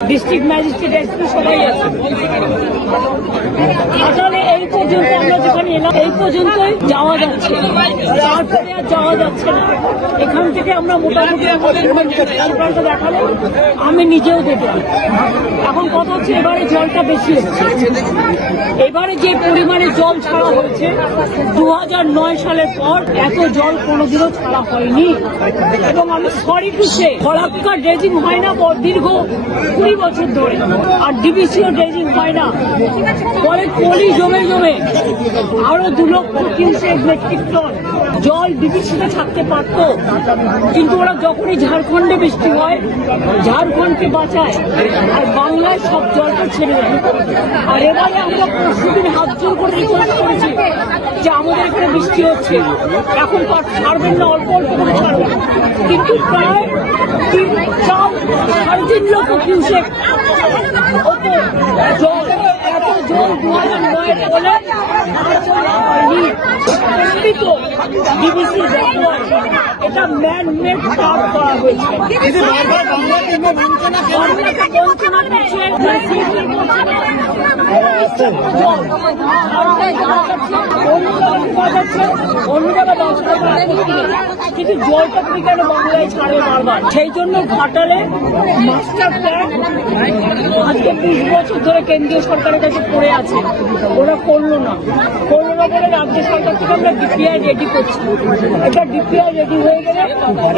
District magistrate SP সবাই আছে। আসলে এই পর্যন্ত আমরা যেখানে এলাম এই পর্যন্তই যাওয়া যাচ্ছে, তারপরে আর যাওয়া যাচ্ছে না। এখান থেকে আমরা মোটামুটি আমাদের দেখালে আমি নিজেও দেখলাম। এখন কথা হচ্ছে এবারে জলটা বেশি হচ্ছে। এবারে যে পরিমাণে জল ছাড়া হয়েছে 2009 সালের পর এত জল কোনোদিনও ছাড়া হয়নি। এবং আমি সরি টু সে ফলাক্কা ড্রেজিং হয় না দীর্ঘ 20 বছর ধরে, আর ডিবিসিও ড্রেজিং হয় না। পরে পলি জমে জমে আরো 2 লক্ষ 300 মেট্রিক টন জল ডিবিসিতে থাকতে পারত, কিন্তু ওরা যখনই ঝাড়খণ্ডে বৃষ্টি হয় ঝাড়খণ্ডকে বাঁচায় আর বাংলায় সব জলটা ছেড়ে দেয়। আর এবারে আমরা পরশুদিন হাত জোর করে রিকোয়েস্ট করেছি যে আমাদের এখানে বৃষ্টি হচ্ছে, এখন তো আর ছাড়বেন না, অল্প অল্প করে ছাড়বেন, কিন্তু প্রায় 3.5 লক্ষ কিউসেক জল, এত জল 2009 বলে হয়নি। ডিবিসি এটা ম্যান মেড কাজ করা হয়েছে। কিন্তু জলটা তুমি কেন বাংলায় ছাড়ে বারবার? সেই জন্য ঘাটালে মাস্টার প্ল্যান আজকে 20 বছর ধরে কেন্দ্রীয় সরকারের কাছে পড়ে আছে, ওরা করলো না বলে রাজ্য সরকার থেকে আমরা ডিপিআই রেডি করছি। এটা ডিপিআই রেডি হয়ে গেলে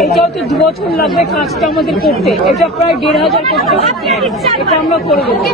এটা হচ্ছে 2 বছর লাগবে কাজটা আমাদের করতে। এটা প্রায় 1,500 করতে, এটা আমরা করে দেবো।